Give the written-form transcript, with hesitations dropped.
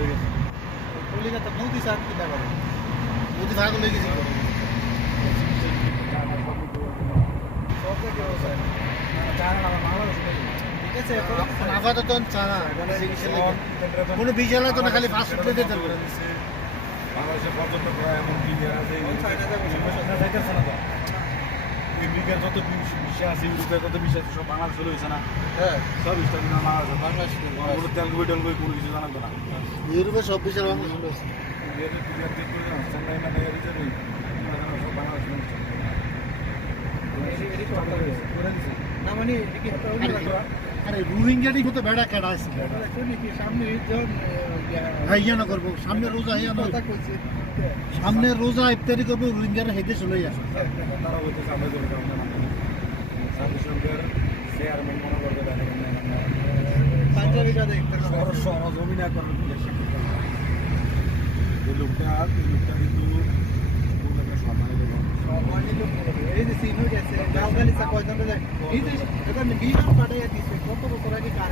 হয়ে গেছে। কলিকাতা মোদি স্যার কিনা করে মোদি ভাগ হয়ে গেছে সব থেকে স্যার চায়না না বাংলাদেশে নেই। ঠিক আছে আপাতত চানা কোনো বিশাল তো না খালি ফাস্ট ফুড দিতে পারে বাংলাদেশের পর্যটক এমন প্রিমিয়ার আছে যাইতেছে না তো আমেরিকার যত বিষয় আছে ইউরোপের যত বিষয় আছে সব বাংলাদেশ চলে গেছে না। হ্যাঁ সব স্টাইল বাংলাদেশ কোনো তেলগুবি টেলগুবি কোনো কিছু জানাতো না। ইউরোপে সব বিশাল বাংলা চেন্নাই না সব বাংলাদেশ না মানে আরে রোহিঙ্গাটি মতো বেড়া কেডা আছে সামনে হাইয়া না করবো সামনে রোজা হাইয়া না সামনে রোজা ইফতারি করবো রোহিঙ্গারা হেঁটে চলে যাবে তারা হইতে সামনে চলে যাবে চেয়ারম্যান মনে করবে সরজমি না করার লোকটা কিন্তু এই যে সিনো গেছে গাওগালিসা কয়জন এই যে এটা বিমান পাঠাইয়া দিছে কত বছর আগে কার